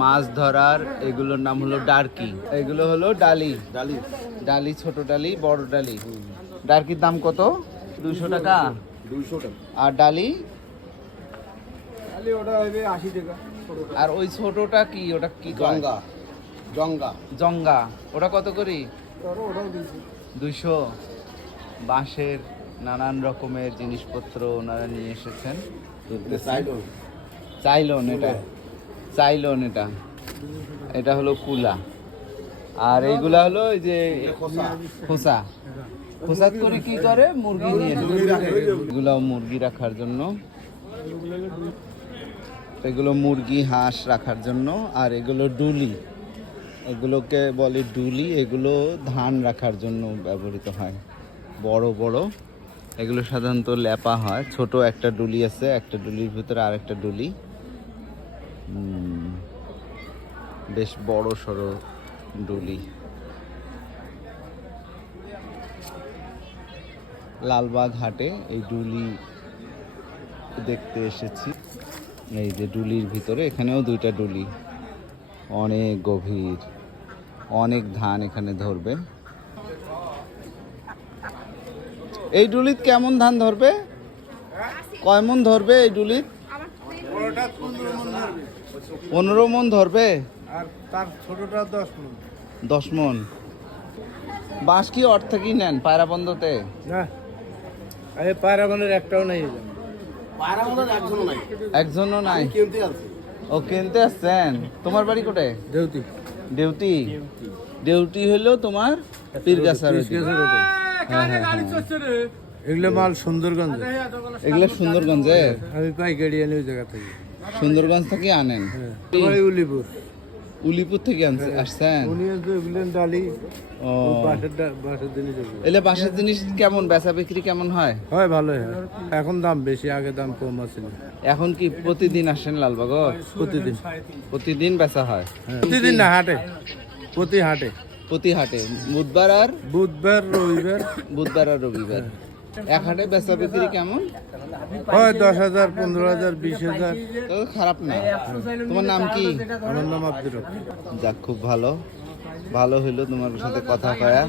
মাছ ধরার এগুলোর নাম হলো ডার্কি, এগুলো হলো ডালি। ডালি ডালি, ছোট ডালি, বড় ডালি। ডার্কির দাম কত? 200 টাকা। 200 টাকা। আর ডালি? ডালি ওটা হবে 80 টাকা। আর ওই ছোটটা কি, ওটা কি কয়? জঙ্গা জঙ্গা জঙ্গা, ওটা কত করি? ওটাও 200। বাঁশের নানান রকমের জিনিসপত্র ওনারা নিয়ে এসেছেন। সাইডন চাইলন, এটা চাইলন, এটা হলো কুলা। আর এইগুলা হলো ওই যে খোসা। খোসা করে কি করে? মুরগি নিয়ে এগুলাও মুরগি রাখার জন্য, এগুলো মুরগি হাঁস রাখার জন্য। আর এগুলো ডুলি, এগুলোকে বলে ডুলি। এগুলো ধান রাখার জন্য ব্যবহৃত হয়, বড় বড়। এগুলো সাধারণত লেপা হয়। ছোট একটা ডুলি আছে, একটা ডুলির ভিতরে আর একটা ডুলি। বেশ বড় সড়ো ডুলি। লালবাগ হাটে এই ডুলি দেখতে এসেছি। এই যে ডুলির ভিতরে, এখানেও 2টা ডুলি, অনেক গভীর, অনেক ধান এখানে ধরবে। এই ডুলিত কেমন ধান ধরবে? কয় মন ধরবে এই ডুলিত? 15 মন ধরবে। আর তার ছোটটা 10 মণ। 10 মন। বাঁশ কি অর্থ থেকে নেন পায়রা বন্ধতে? না, এই পায়রাবনের একটাও নাই। পায়রাবনের একজনও নাই। একজনও নাই? কিনতে আছে। ও, কিনতে আসছেন। তোমার বাড়ি কোথায়? দেউতি। ডিউটি? ডিউটি হলো তোমার পীরগাছার ওইদিকে। হ্যাঁ, হ্যাঁ, হ্যাঁ। এগুলো মাল সুন্দরগঞ্জ। এগুলো সুন্দরগঞ্জে? আমি পাইকারি আনি ওই জায়গা থেকে। সুন্দরগঞ্জ থেকে আনেন? উলিপুর। উলিপুর থেকে আসছেন? এগুলো ডালি। ও, বাঁশের জিনিস। এলে বাঁশের জিনিস কেমন বেচা বিক্রি কেমন হয়? হয়, ভালোই হয়। এখন দাম বেশি, আগে দাম কম আছে। এখন কি প্রতিদিন আসেন লালবাগ? প্রতিদিন। প্রতিদিন বেচা হয়? প্রতিদিন না, হাটে। প্রতি হাটে। প্রতি হাটে? বুধবার আর রবিবার। বুধবার আর রবিবার। এক হাটে বেচা বিক্রি কেমন হয়? 10,000, 15,000, 20,000। তো খারাপ না। তোমার নাম কি? আমার নাম আব্দুর। যাক, খুব ভালো হইলো তোমার সাথে কথা কয়া।